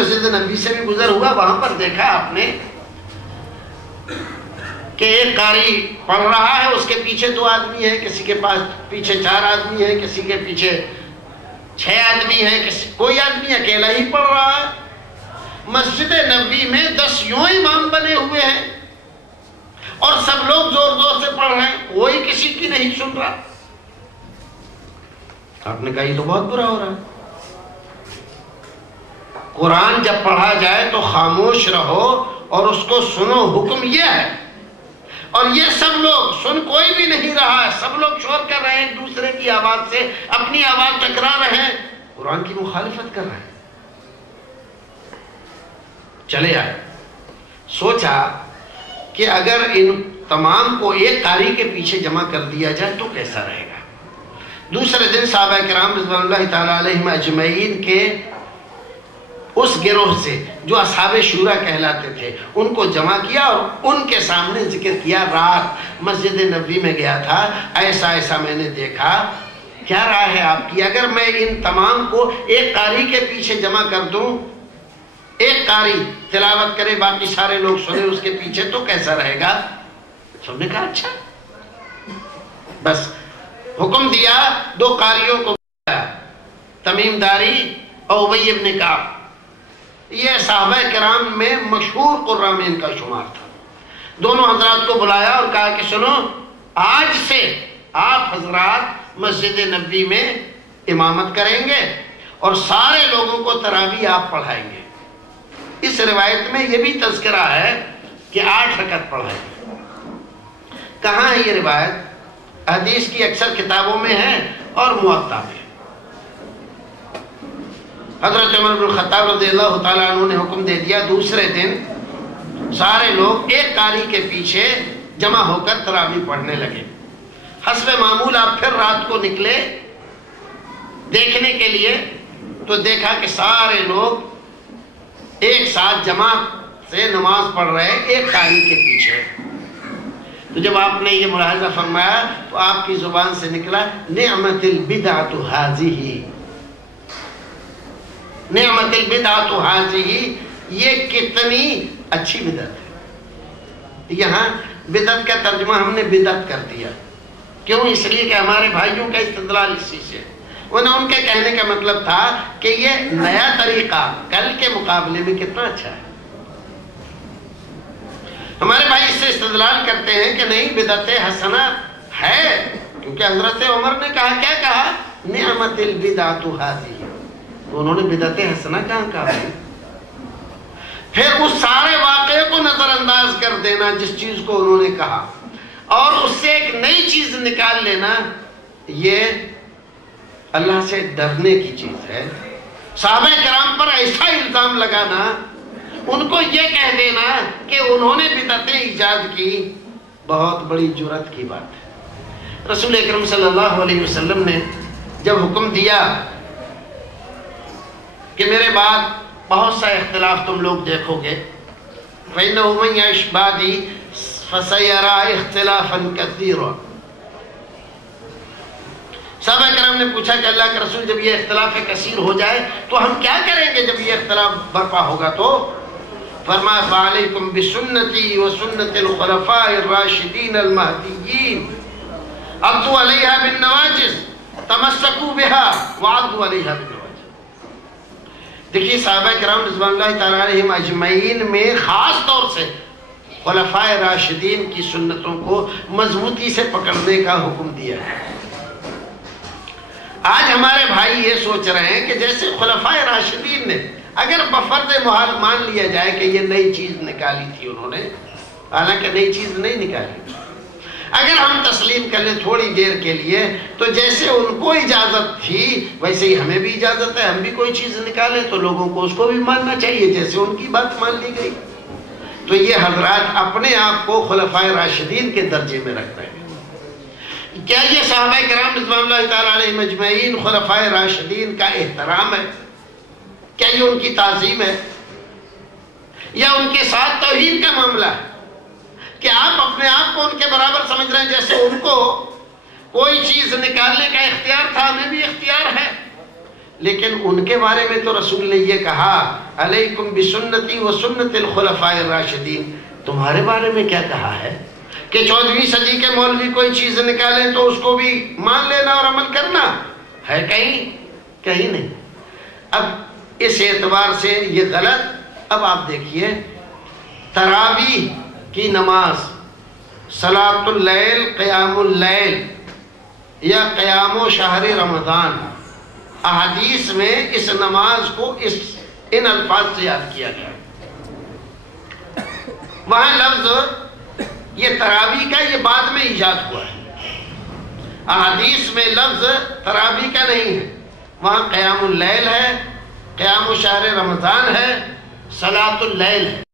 مسجد نبوی سے بھی گزر ہوا، وہاں پر دیکھا آپ نے کہ ایک قاری پڑھ رہا ہے، اس کے پیچھے 2 آدمی ہیں، کسی کے پاس پیچھے 4 آدمی ہیں، کسی کے پیچھے 6 آدمی ہیں، کوئی آدمی اکیلا ہی پڑھ رہا ہے۔ مسجد نبوی میں 10 یوں امام بنے ہوئے ہیں اور سب لوگ زور زور سے پڑھ رہے ہیں، کوئی کسی کی نہیں سن رہا۔ آپ نے کہا یہ تو بہت برا ہو رہا ہے۔ قرآن جب پڑھا جائے تو خاموش رہو اور اس کو سنو، حکم یہ ہے۔ اور یہ سب لوگ سن کوئی بھی نہیں رہا ہے، سب لوگ شور کر رہے ہیں ایک دوسرے کی آواز سے، اپنی آواز ٹکرا رہے ہیں، قرآن کی مخالفت کر رہے ہیں۔ چلے آئے، سوچا کہ اگر ان تمام کو ایک قاری کے پیچھے جمع کر دیا جائے تو کیسا رہے گا۔ دوسرے دن صحابہ کرام رضوان اللہ تعالی علیہم اجمعین کے اس گروہ سے جو اصحاب شورا کہلاتے تھے ان کو جمع کیا اور ان کے سامنے ذکر کیا، رات مسجد نبوی میں گیا تھا، ایسا ایسا میں نے دیکھا، کیا رائے ہے آپ کی؟ اگر میں ان تمام کو ایک قاری کے پیچھے جمع کر دوں، ایک قاری تلاوت کرے باقی سارے لوگ سنے اس کے پیچھے، تو کیسا رہے گا؟ سب نے کہا اچھا۔ بس حکم دیا، 2 قاریوں کو بلایا، تمیم داری اور ابی بن کعب۔ یہ صحابہ کرام میں مشہور قرامین کا شمار تھا۔ دونوں حضرات کو بلایا اور کہا کہ سنو، آج سے آپ حضرات مسجد نبوی میں امامت کریں گے اور سارے لوگوں کو تراویح آپ پڑھائیں گے۔ اس روایت میں یہ بھی تذکرہ ہے کہ 8 رکعت پڑھائیں گے۔ کہاں ہے یہ روایت؟ حدیث کی اکثر کتابوں میں ہے اور موطا میں۔ حضرت عمر بن الخطاب رضی اللہ تعالیٰ عنہ نے حکم دے دیا، دوسرے دن سارے لوگ ایک قاری کے پیچھے جمع ہو کر تراویح پڑھنے لگے۔ حسب معمول آپ پھر رات کو نکلے دیکھنے کے لیے تو دیکھا کہ سارے لوگ ایک ساتھ جمع سے نماز پڑھ رہے ایک قاری کے پیچھے۔ تو جب آپ نے یہ ملاحظہ فرمایا تو آپ کی زبان سے نکلا، نعمت البدعۃ ھذہ، نعمت البدعۃ ھذہ، یہ کتنی اچھی بدعت ہے۔ یہاں بدعت کا ترجمہ ہم نے بدعت کر دیا، کیوں؟ اس لیے کہ ہمارے بھائیوں کا استدلال اسی سے، ورنہ ان کے کہنے کا مطلب تھا کہ یہ نیا طریقہ کل کے مقابلے میں کتنا اچھا ہے۔ ہمارے بھائی اس سے استدلال کرتے ہیں کہ نہیں، بدعت حسنہ ہے، کیونکہ حضرت عمر نے کہا، کیا کہا؟ نعمت البدعۃ ھذہ، انہوں نے بدعت حسنہ کہاں کہا؟ پھر اس سارے واقعے کو نظر انداز کر دینا جس چیز کو انہوں نے کہا، اور اس سے ایک نئی چیز نکال لینا، یہ اللہ سے ڈرنے کی چیز ہے۔ صحابہ کرام پر ایسا الزام لگانا، ان کو یہ کہہ دینا کہ انہوں نے بدعتیں ایجاد کی، بہت بڑی جرأت کی بات ہے۔ رسول اکرم صلی اللہ علیہ وسلم نے جب حکم دیا کہ میرے بعد بہت سا اختلاف تم لوگ دیکھو گے، فَإِنَّهُ مَن يَعِشْ بَعْدِي فَسَيَرَىٰ اخْتِلَافًا كَثِيرًا۔ صحابہ کرام نے پوچھا کہ اللہ کے رسول، جب یہ اختلاف کثیر ہو جائے تو ہم کیا کریں گے جب یہ اختلاف برپا ہوگا؟ تو فرمایا فَعَلَيْكُمْ بِسُنَّتِي وَسُنَّةِ الْخُلَفَاءِ الرَّاشِدِينَ الْمَهْدِيِّينَ عَضُّوا عَلَيْهَا بِالنَّوَاجِذِ تَمَسَّكُوا بِهَا وَعَضُّوا عَلَيْهَا بِالنَّوَاجِذِ۔ دیکھیے صحابہ کرام رضوان اللہ تعالیٰ علیہم اجمعین میں خاص طور سے خلفاء راشدین کی سنتوں کو مضبوطی سے پکڑنے کا حکم دیا ہے۔ آج ہمارے بھائی یہ سوچ رہے ہیں کہ جیسے خلفاء راشدین نے، اگر بفرض محال مان لیا جائے کہ یہ نئی چیز نکالی تھی انہوں نے، حالانکہ نئی چیز نہیں نکالی، اگر ہم تسلیم کر لیں تھوڑی دیر کے لیے تو جیسے ان کو اجازت تھی ویسے ہی ہمیں بھی اجازت ہے، ہم بھی کوئی چیز نکالیں تو لوگوں کو اس کو بھی ماننا چاہیے جیسے ان کی بات مان لی گئی۔ تو یہ حضرات اپنے آپ کو خلفاء راشدین کے درجے میں رکھ رہے ہیں۔ کیا یہ صحابہ کرام رضوان اللہ تعالیٰ علیہم اجمعین خلفاء راشدین کا احترام ہے؟ کیا یہ ان کی تعظیم ہے؟ یا ان کے ساتھ توہین کا معاملہ ہے کہ آپ اپنے آپ کو ان کے برابر سمجھ رہے ہیں؟ جیسے ان کو کوئی چیز نکالنے کا اختیار تھا، ہمیں بھی اختیار ہے، لیکن ان کے بارے میں تو رسول نے یہ کہا علیکم بسنتی و سنت الخلفاء الراشدین. تمہارے بارے میں کیا کہا ہے کہ 14ویں صدی کے مولوی کوئی چیز نکالیں تو اس کو بھی مان لینا اور عمل کرنا ہے؟ کہیں نہیں. اب اس اعتبار سے یہ غلط. اب آپ دیکھیے تراویح کی نماز، صلاۃ اللیل، قیام اللیل یا قیام و شہر رمضان، احادیث میں اس نماز کو ان الفاظ سے یاد کیا گیا. وہاں لفظ یہ تراویح کا یہ بعد میں ایجاد ہوا ہے، احادیث میں لفظ تراویح کا نہیں ہے. وہاں قیام اللیل ہے، قیام و شہر رمضان ہے، صلاۃ اللیل ہے.